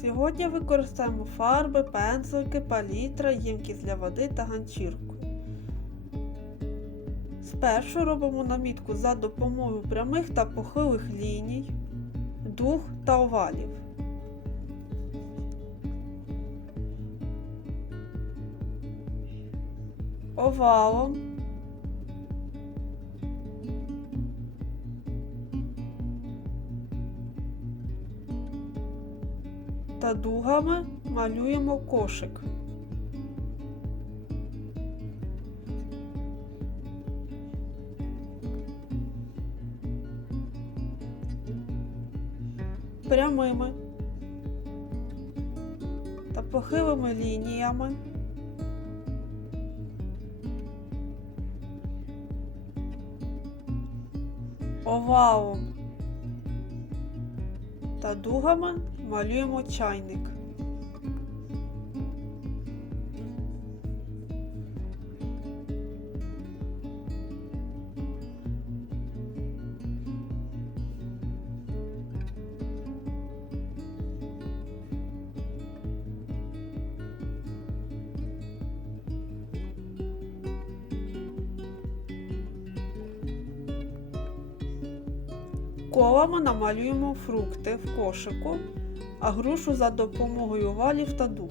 Сьогодні використаємо фарби, пензлики, палітра, ємкість для води та ганчірку. Спершу робимо намітку за допомогою прямих та похилих ліній, дуг та овалів. Овалом та дугами малюємо кошик. Прямими та похилими лініями овалом та дугами малюємо чайник. Колами намалюємо фрукти в кошику, а грушу за допомогою валів та дуг.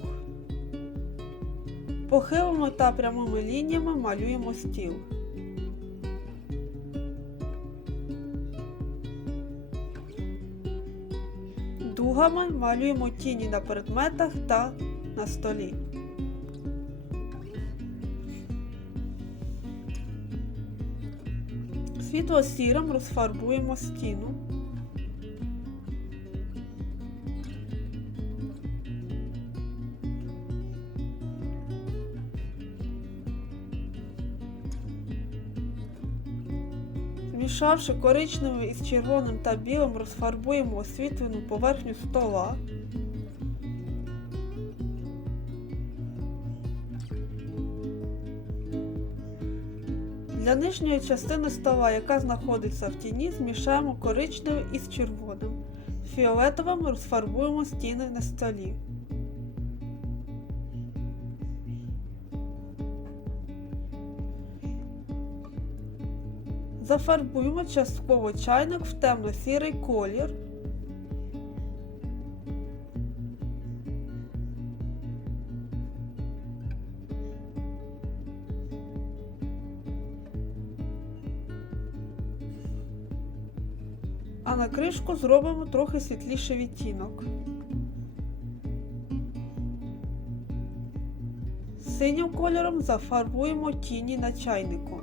Похилими та прямими лініями малюємо стіл. Дугами малюємо тіні на предметах та на столі. Світло сірим розфарбуємо стіну. Змішавши коричневим із червоним та білим, розфарбуємо освітлену поверхню стола. Для нижньої частини стола, яка знаходиться в тіні, змішаємо коричневий із червоним. Фіолетовим розфарбуємо стіни на столі. Зафарбуємо частково чайник в темно-сірий колір. А на кришку зробимо трохи світліший відтінок. Синім кольором зафарбуємо тіні на чайнику.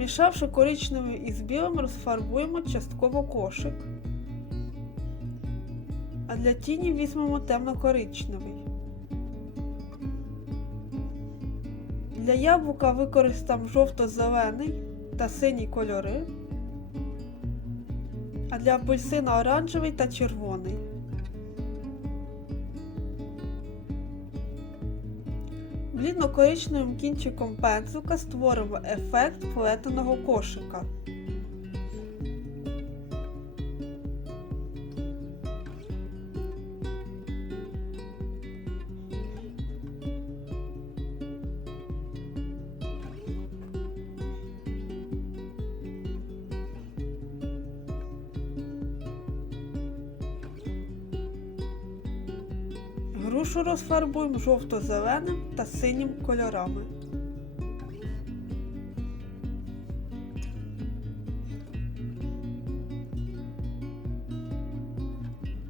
Змішавши коричневий із білим, розфарбуємо частково кошик. А для тіні візьмемо темно-коричневий. Для яблука використаємо жовто-зелений та синій кольори, а для апельсина оранжевий та червоний. Блідно-коричневим кінчиком пензлика створимо ефект плетеного кошика. Грушу розфарбуємо жовто-зеленим та синім кольорами.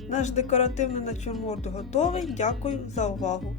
Наш декоративний натюрморт готовий. Дякую за увагу!